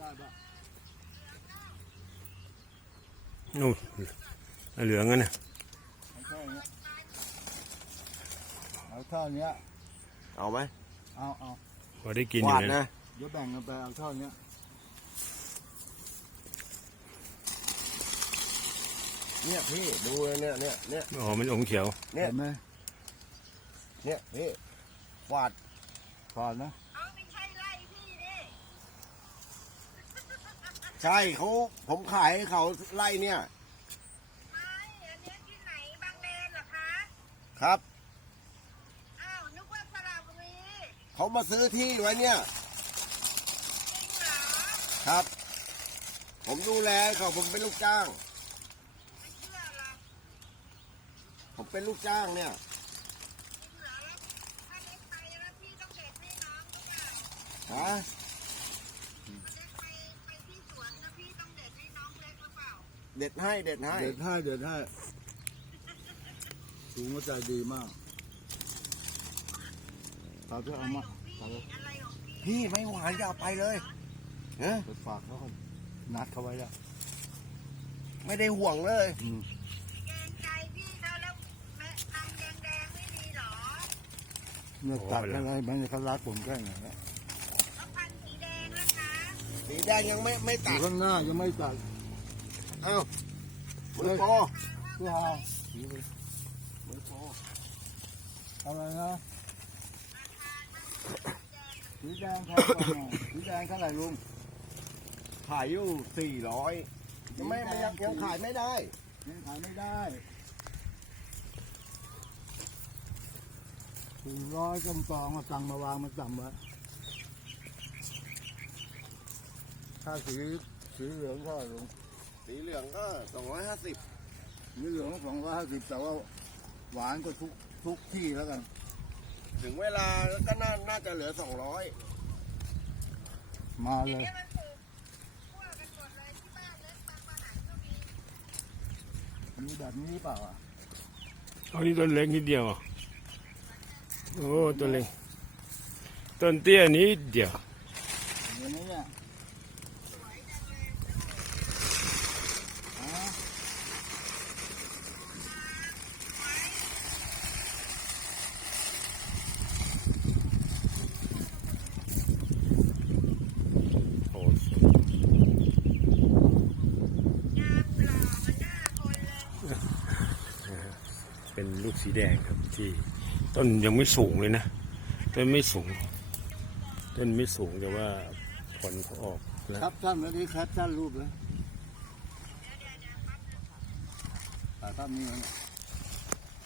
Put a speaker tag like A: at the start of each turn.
A: โอ้เหลืองอ่ะนะ
B: เอาท่อเนี้ย
C: เอาไหม
B: เอา
A: พอได้กินอยู่นะ
B: เดี๋ยวแบ่งกันไปเอาท่อเนี้ย
C: เนี่ยพี่ดูเนี่ย
A: อ๋อมันองเขียว
C: เนี่ย
B: เห็นไหม
C: เนี่ยพี่วาด
B: นะ
D: ไม่ใช่ไล่พี่ดิ
C: ใช่ผมขายให้เขาไล่เนี่ย
D: ไม่อันนี้ที่ไหนบางเลนเหรอคะ
C: ครับ
D: อ้าวนึกว่าสระบุรี
C: เขามาซื้อที่ไว้เนี่ย
D: จริงเหรอ
C: ครับ ผมดูแลเขาผมเป็นลูกจ้าง
D: ไม่เชื่อหรอก
C: ผมเป็นลูกจ้างเนี่ย
D: จริงเหรอแล้วถ้าเล็กไปแล้วพี่ต้องเด็ดให้น้องหรือเปล่า
C: ฮะ
D: เล็กไปที่สวนแล้วพี่ต้องเด็ดให้น้องเล็กหรือเปล่า
C: เด็ดให้
B: เด็ดให้สูงใจดีมากเขาจะเอามา
D: อะไรของ
C: พี่ไม่หวานอย่าไปเลย
B: ไปฝากเขานัดเขาไว้แล้ว
C: ไม่ได้ห่วงเลย
D: เกรงใจพี่เขาแล้วแม่ทำแดงไม่ดีหรอ
B: เนี่ยตัดอะไรมันเขารักผมแค่ไหน
D: แล้วพันสีแดงแล้วคะ
C: สีแดงยังไม่ตัด
B: ข้างหน้ายังไม่ตัด
C: เอ้ามือโป
B: พี่ฮาว
C: มือโป
B: อะไรนะสีแดงครับสีแดงเท่าไหร่ลุง
C: ขายอยู่400ยังขายไม่ได้
B: ยังขายไม่ได้400กันตองมาสั่งมาวางมาสั่งไว้ถ้าสีเหลืองก็ลุง
C: สีเหลืองก็250
B: สีเหลือง250แต่ว่าหวานก็ทุกที่แล้วกัน
C: ถึงเวลาก็น่าจะเหลือ200
B: มาเลยมีแบบนี้เปล่าอ่ะ
A: อันนี้ต้นเล็กนิดเดียวโอ้ต้นเล็กต้นเตี้ยนิดเดียว
B: เห็นไหมเนี่ย
A: เป็นลูกสีแดงครับที่ต้นยังไม่สูงเลยนะต้นไม่สูงแต่ว่าผลเขาออกแล้ว
B: ครับท่านเมื่อกี้แคปชั่นรูปเลยแต่ถ้ามี